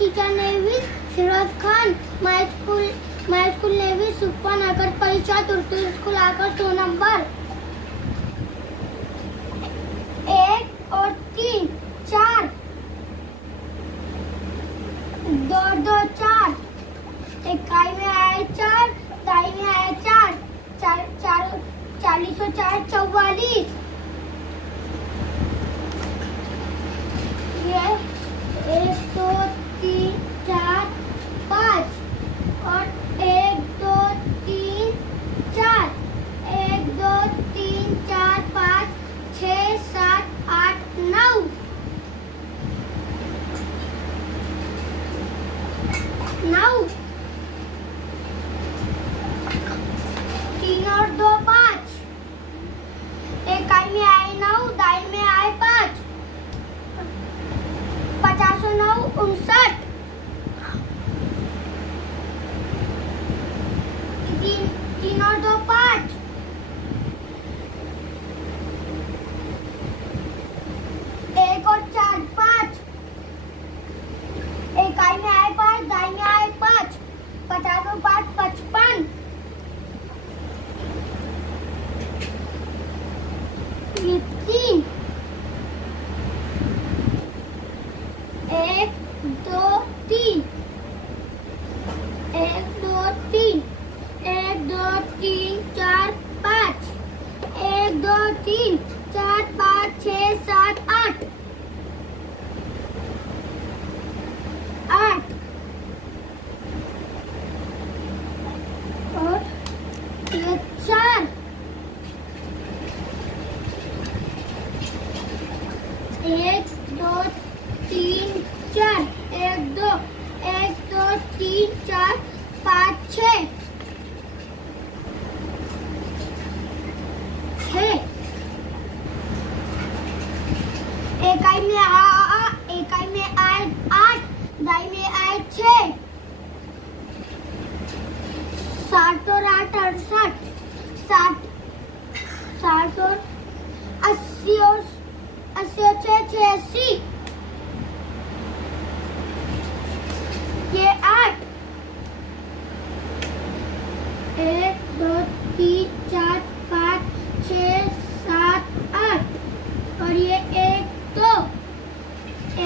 teacher name is firoz khan. My school name is suffa, nagar, parishad, urdu school, akot 2 number. 1 और 3 4 2 2 4 इकाई में आए 4, दाई में आए 4, 40 और 4 44। ये 1 2 3 4 5 और 1 2 3 4 1 2 3 4 5 6 7 8 9 9 3 और 2 5 इकाई में आए 9, दाई में आए 5, 50 और 9 59। 3 और 2 5 1 और 4 5 इकाई में आए 5, दाई में आए 5, 50 और 5 55। 3 1 2 3 1 2 3 1 2 3 4 5 1 2 3 4 5 6 7 8 8 और ये 4 1 2 3 4 1 2 3 4 5 6 इकाई में आए 8, दाई में आए 6, 7 और 8 68, 60 और 80 और 6 86। ये 8 1 2 3 4 5 6 7 8 और ये 1 2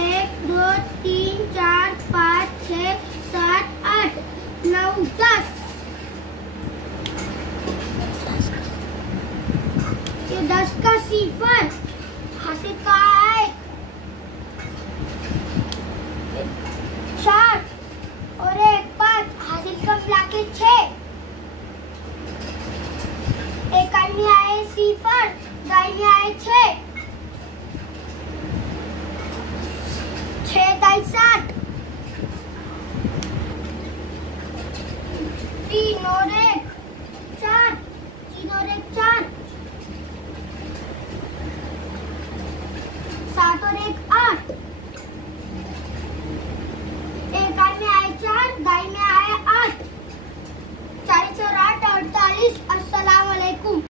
1 2 3 4 5 6 7 8 9 10। ये 10 का सिफर हासिल का है 4 और 1 5 हासिल का मिला के 6। इकाई में आए सिफर, दाई में आए 6, 6 दाई 7, 3 और 1 4, 3 और 1 4, 7 और 1